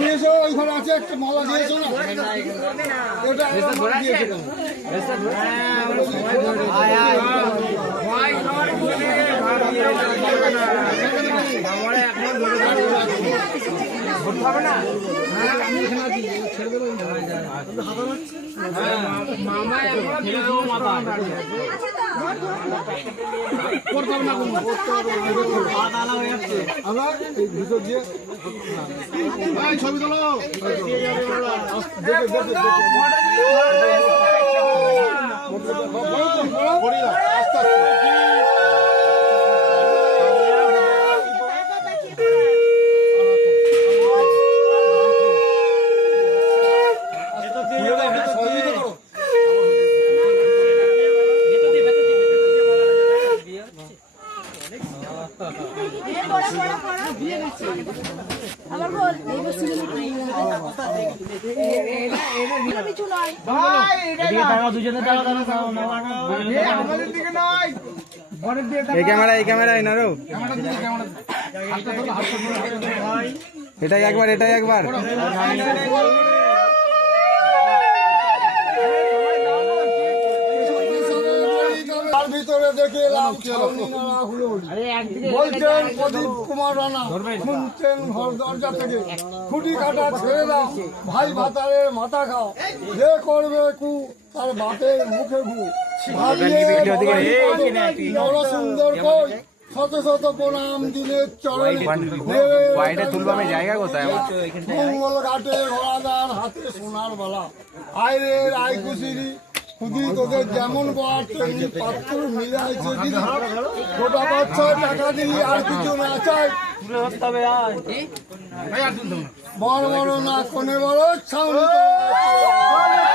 দিয়েছো ওইখানে আছে একটা মালা দিয়েছো না ওটা দিয়েছো মামা ভিতর দিয়ে ছবি তোলো এই ক্যামেরা এনারো এটাই একবার ভিতরে দেখে এলাম বলছেন প্রদীপ কুমার রানা শুনছেন দরজা থেকে খুঁটি কাটা ছেড়ে দাও ভাই ভাতারের মাথা খাও যে করবে কু তার বাপের মুখে ঘু সুন্দর কই শত শত প্রণাম দিনের চরণে জায়গা কোথায় মঙ্গল ঘাটে ঘোড়াদার হাতে সোনার বালা আয়রে রায় খুশিরি খুদি তোদের যেমন বর তেমনি পাত্র মিলে আছে গোটা বাচ্চা টাকা দিলি আর কিছু না চাই বড় বড় না কোনে বড় ছাউনি